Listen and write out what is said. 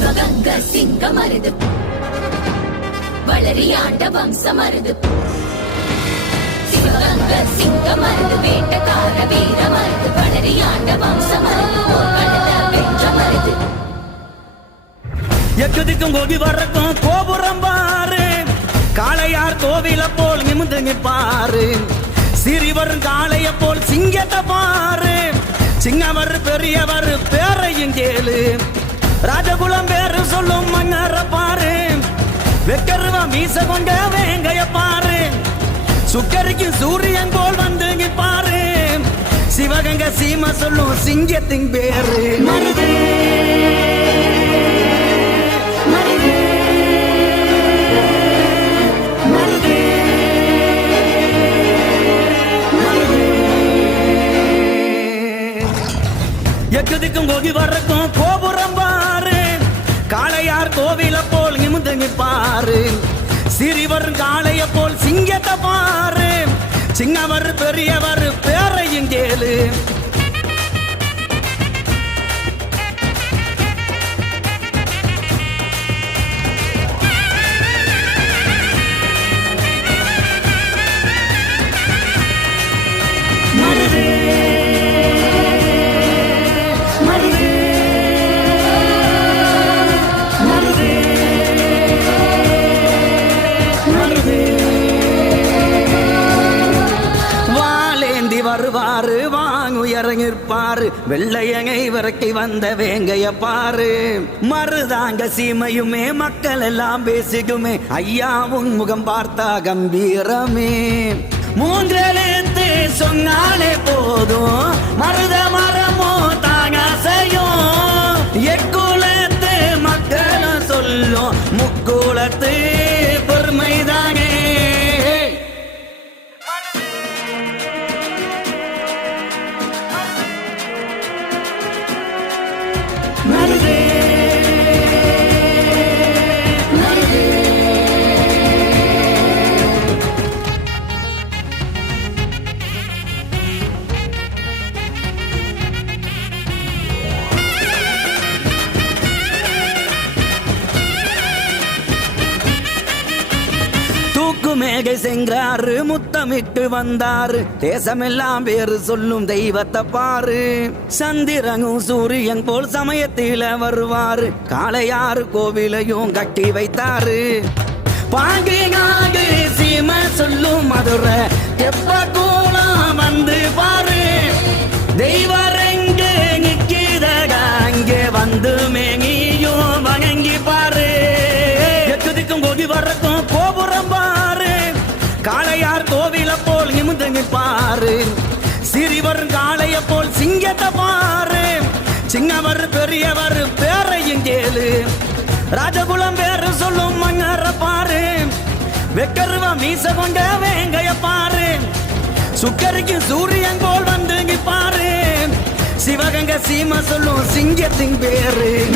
சிவகங்க சிங்கம் மருது வளரியாண்ட வம்சம் மருது சிவகங்க சிங்கம் மருது வேட்டக்கார வீர மருது வளரியாண்ட வம்சம் மருது போர்க்களத்த எக்குதிக்கும் கோபி வரக்கும் கோபுரம் பாரு. காளையார் கோவில போல் நிமிந்து நிப்பாரு சிறிவர் காளைய போல் சிங்கத்தை பாரு. சிங்கவர் பெரியவர் பேரையும் கே ராஜகுலம் பேரு சொல்லும் மன்னர பாரு. வெக்கருவா மீச கொண்ட வேங்கைய பாரு. சுக்கரிக்கு சூரியன் போல் வந்து பாரு சிவகங்க சீம சொல்லும் சிங்கத்தின் பேரு. மருதே எக்குதிக்கும் கோகி வரக்கும் கோபுரம் சிறிவர் காளைய போல் சிங்கத்தை பாரு. சிங்கவர் பெரியவர் பேர் வருவாரு வாங்குயர நிற்பாரு வெள்ளையங்கை வரைக்கை வந்த வேங்கைய பாரு மருதாங்க சீமையுமே மக்கள் எல்லாம் பேசிக்குமே. ஐயா உன் முகம் பார்த்தா கம்பீரமே. மூன்றெழுத்து சொன்னாலே போதும். மருத மரமோ தாங்காசையும் எக்குலத்து மக்களும் சொல்லும். முக்குளத்து மேகை சென்றாரு முத்தமிட்டு வந்தாரு. தேசமெல்லாம் பேரு சொல்லும் தெய்வத்தை பாரு. சந்திரனும் சூரியன் போல் சமயத்தில வருவாரு. காளையாறு கோவிலையும் கட்டி வைத்தாரு. பாங்கி நாடு சீம சொல்லும் மதுரை தெப்ப காளையார் கோவில போல் நிமிந்து நிற்பாரு. சிறிவர் காளைய போல் சிங்கத்தை பாரு. சின்னவர் பெரியவர் பேரையும் கேளு. ராஜகுலம் பேரு சொல்லும் மன்னர பாரு. வெக்கருவா மீச கொண்ட வேங்கைய பாரு. சுக்கரிக்கு சூரியன் போல் வந்து நிப்பாரு சிவகங்க சீமா சொல்லும் சிங்கத்தின் பேரு.